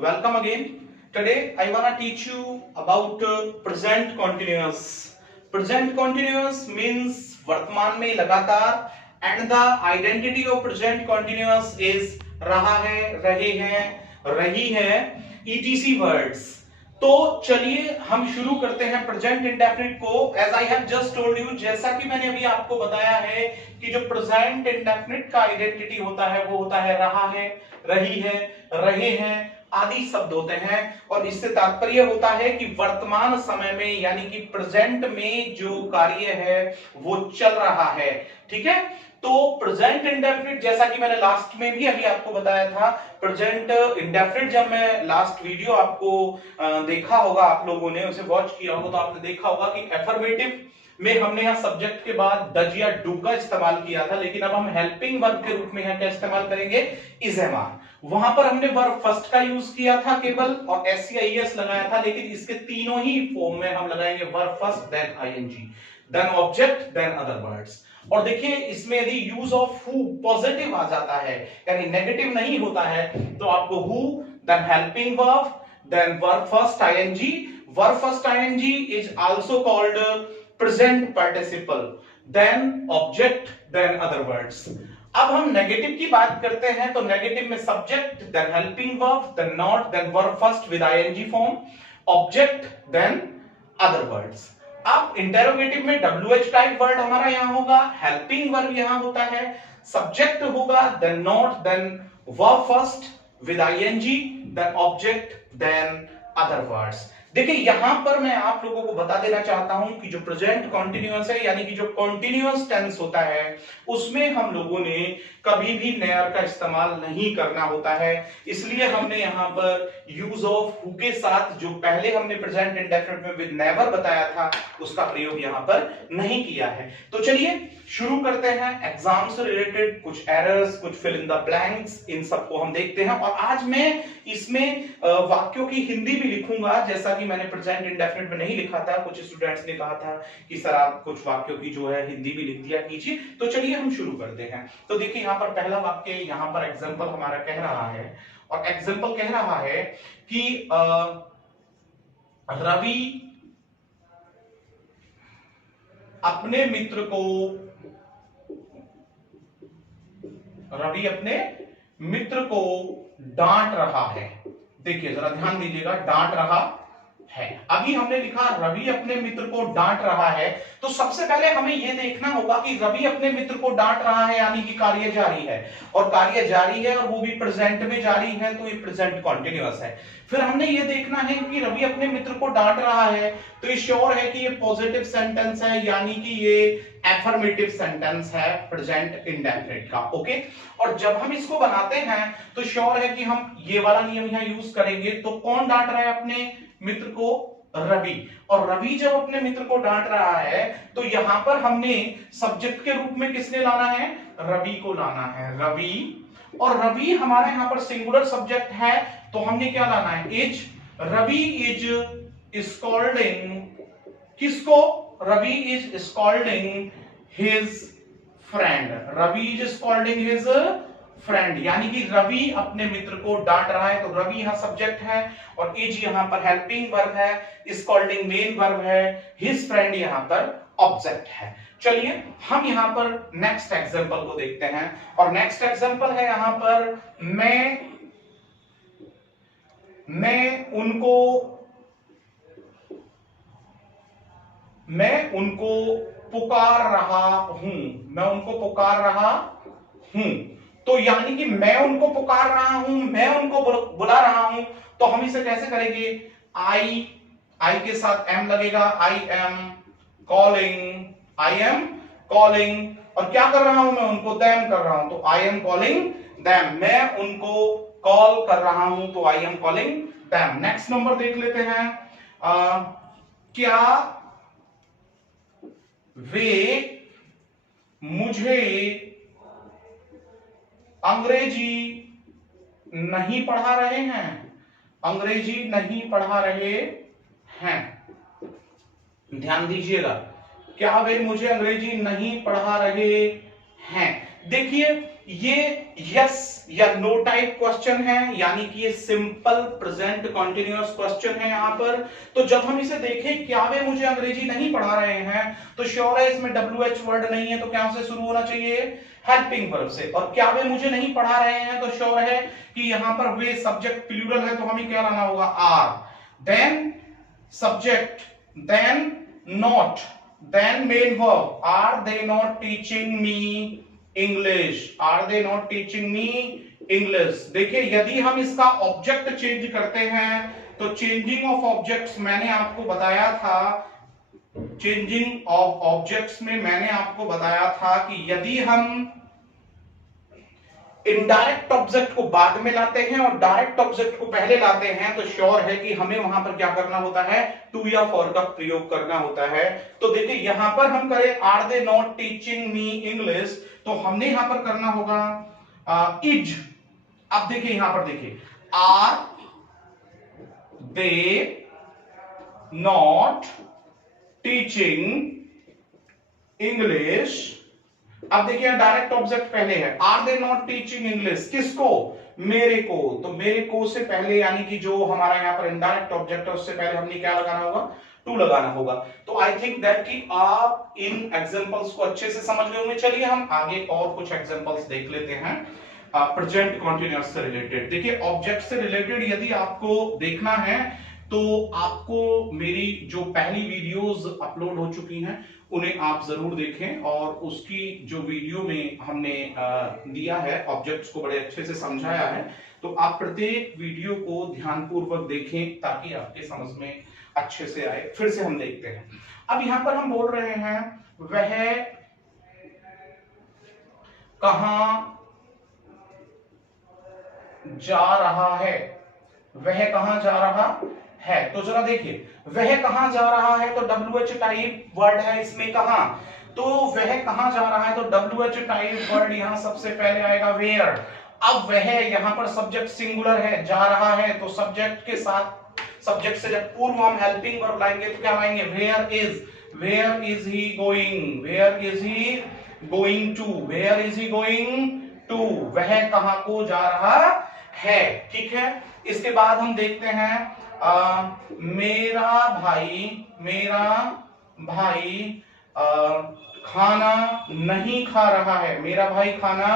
welcome again. Today I wanna teach you about present continuous. Present continuous means वर्तमान में लगातार and the identity of present continuous is रहा है, रहे हैं, रही है, etc words. तो चलिए हम शुरू करते हैं प्रेजेंट इंडेफिनिट को. As I have just told you, जैसा कि मैंने अभी आपको बताया है कि जो प्रेजेंट इंडेफिनिट का आइडेंटिटी होता है वो होता है रहा है, रही है, रहे हैं आदि शब्द होते हैं. और इससे तात्पर्य होता है कि वर्तमान समय में यानी कि प्रेजेंट में जो कार्य है वो चल रहा है. ठीक है, तो प्रेजेंट इंडेफिनिट जैसा कि मैंने लास्ट में भी अभी आपको बताया था, प्रेजेंट इंडेफिनिट जब मैं लास्ट वीडियो आपको देखा होगा, आप लोगों ने उसे वॉच किया होगा, तो आपने देखा होगा कि एफर्मेटिव में हमने यहाँ सब्जेक्ट के बाद डज या डू का इस्तेमाल किया था, लेकिन अब हम हेल्पिंग वर्ब के रूप में यहाँ क्या इस्तेमाल करेंगे, इज एम आर. वहां पर हमने वर्ब फर्स्ट का यूज किया था केवल और एस या ईएस लगाया था, लेकिन इसके तीनों ही फॉर्म में हम लगाएंगे verb first then ING then object then other words. और देखिए इसमें यदि यूज ऑफ हु पॉजिटिव आ जाता है यानी नेगेटिव नहीं होता है तो आपको who then helping verb then verb first ING. Verb first ING is also called present participle then object then other words. अब हम नेगेटिव की बात करते हैं तो नेगेटिव में subject then helping verb then not then verb first with ING form object then other words. अब interrogative में WH टाइप वर्ड हमारा यहां होगा, हेल्पिंग वर्ब यहां होता है, सब्जेक्ट होगा then not then verb first with ING then object then other words. देखिए यहां पर मैं आप लोगों को बता देना चाहता हूं कि जो प्रेजेंट कॉन्टिन्यूअस है यानी कि जो कॉन्टिन्यूअस टेंस होता है उसमें हम लोगों ने कभी भी नेयर का इस्तेमाल नहीं करना होता है. इसलिए हमने यहां पर यूज ऑफ हु के साथ जो पहले हमने प्रेजेंट इंडेफिनिट में विद नेवर बताया था उसका प्रयोग यहां पर नहीं किया है. तो चलिए शुरू करते हैं. एग्जाम से रिलेटेड कुछ एरर्स, कुछ फिल इन द ब्लैंक्स, इन सबको हम देखते हैं. और आज मैं इसमें वाक्यों की हिंदी भी लिखूंगा, जैसा कि मैंने प्रेजेंट इंडेफिनिट में नहीं लिखा था. कुछ स्टूडेंट्स ने कहा था कि सर आप कुछ वाक्यों की जो है हिंदी भी लिख दिया कीजिए. तो चलिए हम शुरू करते हैं. तो देखिए यहां पर पहला वाक्य, यहां पर एग्जांपल हमारा कह रहा है और एग्जांपल कह रहा है कि रवि अपने मित्र को डांट रहा है. देखिए जरा ध्यान दीजिएगा, डांट रहा है. अभी हमने लिखा रवि अपने मित्र को डांट रहा है, तो सबसे पहले हमें यह देखना होगा कि रवि अपने मित्र को डांट रहा है यानी कि कार्य जारी है, और कार्य जारी है और वो भी प्रेजेंट में जारी है, तो ये प्रेजेंट कॉन्टिन्यूअस है. फिर हमने ये देखना है कि रवि अपने मित्र को डांट रहा है, तो ये श्योर है कि ये पॉजिटिव सेंटेंस है यानी कि ये एफर्मेटिव सेंटेंस है प्रेजेंट इंडेफिनिट का. ओके, और जब हम इसको बनाते हैं तो श्योर है कि हम ये वाला नियम यहां यूज करेंगे. तो कौन डांट रहा है अपने मित्र को, रवि. और रवि जब अपने मित्र को डांट रहा है तो यहां पर हमने सब्जेक्ट के रूप में किसने लाना है, रवि को लाना है, रवि. और रवि हमारा यहां पर सिंगुलर सब्जेक्ट है, तो हमने क्या लाना है, इज. रवि इज स्कॉल्डिंग किसको, Ravi is scolding his friend. Ravi is scolding his friend यानी कि रवि अपने मित्र को डांट रहा है, तो रवि यहां सब्जेक्ट है और इज यहां पर हेल्पिंग वर्ब है, स्कॉल्डिंग मेन वर्ब है, हिज फ्रेंड यहां पर ऑब्जेक्ट है. चलिए हम यहां पर नेक्स्ट एग्जांपल को देखते हैं. और नेक्स्ट एग्जांपल है यहां पर मैं उनको पुकार रहा हूं. मैं उनको पुकार रहा हूं, तो यानी कि मैं उनको पुकार रहा हूं, मैं उनको बुला रहा हूं, तो हम इसे कैसे करेंगे, आई के साथ एम लगेगा, आई एम कॉलिंग. और क्या कर रहा हूं मैं उनको, देम कर रहा हूं, तो आई एम कॉलिंग देम. मैं उनको कॉल कर रहा हूं तो I am calling them. Next number देख लेते हैं. क्या वे मुझे अंग्रेजी नहीं पढ़ा रहे हैं, अंग्रेजी नहीं पढ़ा रहे हैं. ध्यान दीजिएगा, क्या वे मुझे अंग्रेजी नहीं पढ़ा रहे हैं. देखिए ये यस या नो टाइप क्वेश्चन है, यानी कि ये सिंपल प्रेजेंट कॉन्टिन्यूअस क्वेश्चन है यहां पर। तो जब हम इसे देखें, क्या वे मुझे अंग्रेजी नहीं पढ़ा रहे हैं, तो श्योर है इसमें WH वर्ड नहीं है, तो क्या से शुरू होना चाहिए, हेल्पिंग वर्ब से। और क्या वे मुझे नहीं पढ़ा रहे हैं, तो श्योर है कि यहां पर वे सब्जेक्ट प्लूरल है, तो हमें क्या लाना होगा, are, then subject, then not, then main verb. Are they not teaching me English, are they not teaching me English. देखिए यदि हम इसका ऑब्जेक्ट चेंज करते हैं, तो चेंजिंग ऑफ ऑब्जेक्ट्स मैंने आपको बताया था, चेंजिंग ऑफ ऑब्जेक्ट्स में मैंने आपको बताया था कि यदि हम इनडायरेक्ट ऑब्जेक्ट को बाद में लाते हैं और डायरेक्ट ऑब्जेक्ट को पहले लाते हैं, तो श्योर है कि हमें वहां पर क्या करना होता है, टू या फॉर का प्रयोग करना होता है। तो देखिए यहां पर हम करें are they not teaching me English, तो हमने यहां पर करना होगा इज। अब देखिए यहां पर देखिए, are they not teaching English. अब देखिए डायरेक्ट ऑब्जेक्ट पहले है, are they not teaching English, किसको, मेरे को। तो मेरे को से पहले, यानी कि जो हमारा यहाँ पर इनडायरेक्ट ऑब्जेक्ट है, उससे पहले हमने क्या लगाना होगा, टू लगाना होगा। तो आई थिंक दैट कि आप इन एग्जांपल्स को अच्छे से समझ गए होंगे। चलिए हम आगे और कुछ एग्जांपल्स देख लेते हैं प्रेजेंट कॉन्टिन्यूअस से रिलेटेड। देखिए ऑब्जेक्ट से रिलेटेड यदि आपको देखना है, तो आपको मेरी जो पहली वीडियोस अपलोड हो चुकी हैं उन्हें आप जरूर देखें, और उसकी जो वीडियो में हमने दिया है, ऑब्जेक्ट्स को बड़े अच्छे से समझाया है, तो आप प्रत्येक वीडियो को ध्यानपूर्वक देखें ताकि आपके समझ में अच्छे से आए। फिर से हम देखते हैं। अब यहां पर हम बोल रहे हैं, वह कहां जा रहा है, वह कहां जा रहा है। तो जरा देखिए, वह कहां जा रहा है, तो WH टाइप वर्ड है इसमें, कहां, तो वह कहां जा रहा है, तो WH टाइप वर्ड यहां सबसे पहले आएगा वेयर। अब वह यहां पर सब्जेक्ट सिंगुलर है, जा रहा है, तो सब्जेक्ट के साथ, सब्जेक्ट से जब पूर्व हम हेल्पिंग वर्ब लाएंगे तो क्या लाएंगे, where is he going, where is he going to, where is he going to, वह कहां को जा रहा है। ठीक है, इसके बाद हम देखते हैं मेरा भाई खाना नहीं खा रहा है, मेरा भाई खाना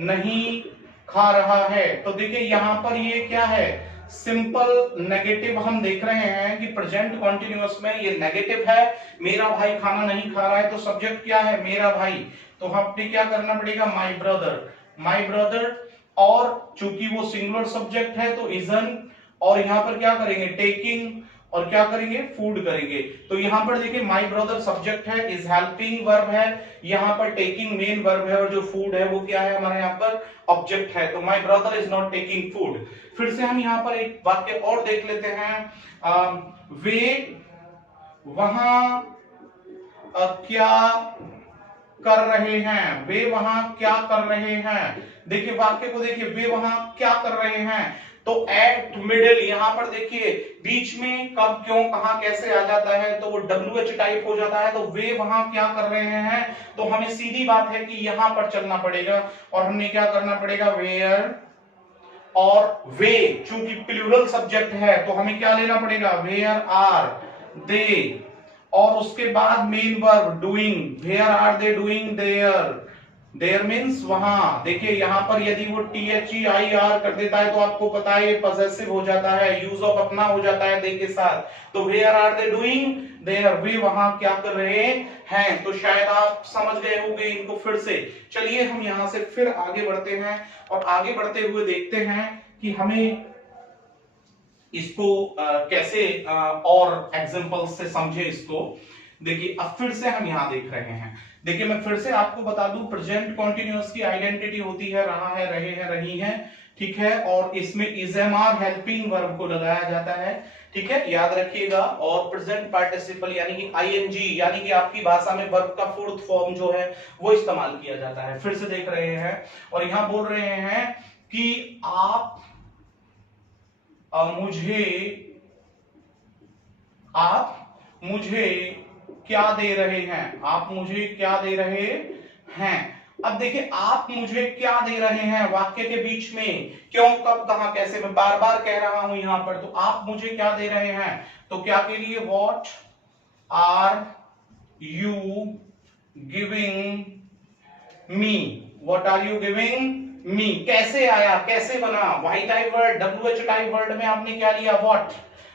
नहीं खा रहा है। तो देखिए यहां पर ये क्या है, सिंपल नेगेटिव हम देख रहे हैं कि प्रेजेंट कॉन्टिन्यूअस में ये नेगेटिव है, मेरा भाई खाना नहीं खा रहा है, तो सब्जेक्ट क्या है, मेरा भाई, तो हमने क्या करना पड़ेगा, माई ब्रदर। और चूंकि वो सिंगुलर सब्जेक्ट है तो इजन, और यहां पर क्या करेंगे, टेकिंग, और क्या करेंगे, फूड करेंगे। तो यहां पर देखिए माई ब्रदर सब्जेक्ट है, इज हेल्पिंग वर्ब है, यहां पर टेकिंग मेन वर्ब है, और जो फूड है वो क्या है, हमारे यहाँ पर ऑब्जेक्ट है। तो my brother is not taking food. फिर से हम यहाँ पर एक वाक्य और देख लेते हैं, वे वहां क्या कर रहे हैं, वे वहां क्या कर रहे हैं। देखिए वाक्य को देखिए, वे वहां क्या कर रहे हैं, तो एट मिडिल, यहां पर देखिए बीच में कब, क्यों, कहां, कैसे आ जाता है, तो वो WH टाइप हो जाता है। तो वे वहां क्या कर रहे हैं, तो हमें सीधी बात है कि यहां पर चलना पड़ेगा, और हमने क्या करना पड़ेगा, वेयर और वे, चूंकि प्लूरल सब्जेक्ट है तो हमें क्या लेना पड़ेगा, वेयर आर दे, और उसके बाद main verb doing, where are they doing there means वहां। देखिए यहां पर यदि वो THEIR कर देता है तो आपको पता है ये पॉसेसिव हो जाता है, यूज ऑफ अपना हो जाता है दे के साथ। तो where are they doing there, वे वहां क्या कर रहे हैं। तो शायद आप समझ गए होंगे इनको। फिर से चलिए हम यहां से फिर आगे बढ़ते हैं, और आगे बढ़ते हुए देखते हैं कि हमें इसको कैसे और एग्जांपल से समझे इसको। देखिए अब फिर से हम यहां देख रहे हैं, देखिए मैं फिर से आपको बता दूं, प्रेजेंट कॉन्टिन्यूअस की आइडेंटिटी होती है रहा है, रहे हैं, रही है, ठीक है, और इसमें इजएमआर हेल्पिंग वर्ब को लगाया जाता है, ठीक है, याद रखिएगा। और प्रेजेंट पार्टिसिपल यानी कि ING, यानी कि आपकी भाषा में वर्ब का फोर्थ फॉर्म जो है वो इस्तेमाल किया जाता है। फिर से देख रहे हैं, और यहां बोल रहे हैं कि आप मुझे क्या दे रहे हैं, आप मुझे क्या दे रहे हैं। अब देखिए आप मुझे क्या दे रहे हैं वाक्य के बीच में, क्यों, कब, कहां, कैसे, मैं बार बार कह रहा हूं यहां पर। तो आप मुझे क्या दे रहे हैं, तो क्या के लिए, what are you giving me, what are you giving me. कैसे आया, कैसे बना, why type word, WH type word में आपने क्या लिया, व्हाट,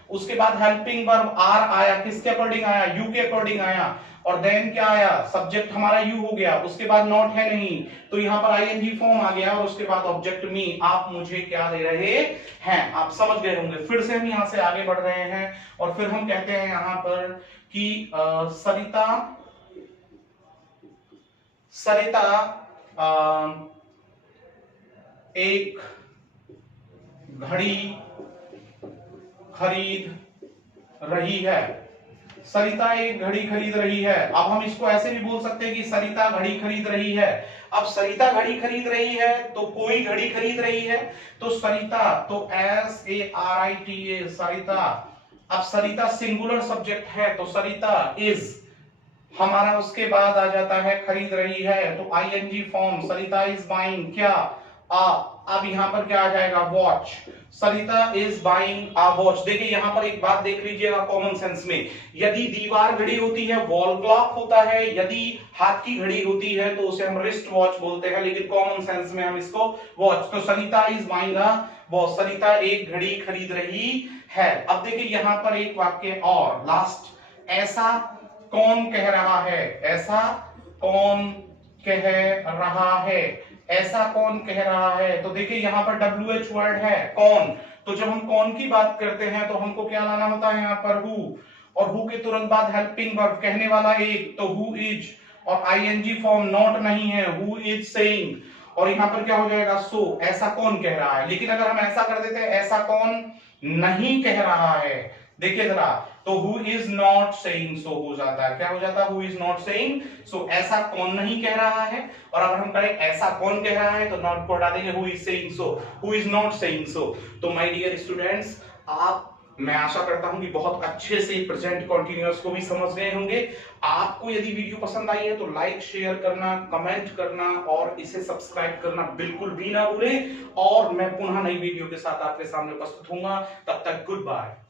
उसके बाद हेल्पिंग वर्ब आर आया, किसके अकॉर्डिंग आया, यू के अकॉर्डिंग आया, और देन क्या आया, सब्जेक्ट हमारा यू हो गया, उसके बाद नॉट है नहीं तो यहां पर आईएनजी फॉर्म आ गया, और उसके बाद ऑब्जेक्ट मी। आप मुझे क्या दे रहे हैं, आप समझ गए होंगे। फिर से हम यहां से आगे बढ़ रहे हैं और फिर हम कहते हैं यहां पर कि सरिता एक घड़ी खरीद रही है, सरिता एक घड़ी खरीद रही है। अब हम इसको ऐसे भी बोल सकते हैं कि सरिता घड़ी खरीद रही है। अब सरिता घड़ी खरीद रही है तो कोई घड़ी खरीद रही है, तो सरिता, तो SARITA, सरिता। अब सरिता सिंगुलर सब्जेक्ट है तो सरिता इज, हमारा उसके बाद आ जाता है खरीद रही है, तो ING form, Sarita is buying क्या, अब यहां पर क्या आ जाएगा, watch, Sarita is buying a watch. देखिए यहां पर एक बात देख लीजिएगा कॉमन सेंस में, यदि दीवार घड़ी होती है वॉल क्लॉक होता है, यदि हाथ की घड़ी होती है तो उसे हम रिस्ट वॉच बोलते हैं, लेकिन कॉमन सेंस में हम इसको वॉच। तो सरिता इज बाइंग आ वॉच, सरिता एक घड़ी खरीद रही है। अब देखिए यहां पर एक वाक्य और लास्ट, ऐसा कौन कह रहा है, ऐसा कौन कह रहा है, ऐसा कौन कह रहा है। तो देखिए यहां पर WH वर्ड है कौन, तो जब हम कौन की बात करते हैं तो हमको क्या लाना होता है यहाँ पर हु, और हु के तुरंत बाद हेल्पिंग वर्ब, कहने वाला एक, तो हु इज, और आईएनजी फॉर्म नॉट नहीं है, हु इज सेइंग, और यहां पर क्या हो जाएगा, सो, ऐसा कौन कह रहा है। लेकिन अगर हम ऐसा कर देते हैं, ऐसा कौन नहीं कह रहा है, देखिए जरा, तो who is not saying so हो जाता है, क्या हो जाता है, who is not saying so, ऐसा कौन नहीं कह रहा है। और अगर हम करें ऐसा कौन कह रहा है तो नॉट को हटा देंगे, who is saying so, who is not saying so. तो माय डियर स्टूडेंट्स, आप, मैं आशा करता हूं कि बहुत अच्छे से प्रेजेंट कॉन्टिन्यूअस को भी समझ गए होंगे। आपको यदि वीडियो पसंद आई है तो लाइक, शेयर करना, कमेंट करना और इसे सब्सक्राइब करना बिल्कुल भी ना भूलें। और मैं पुनः नई वीडियो के साथ आपके सामने उपस्थित होऊंगा, तब तक गुड बाय।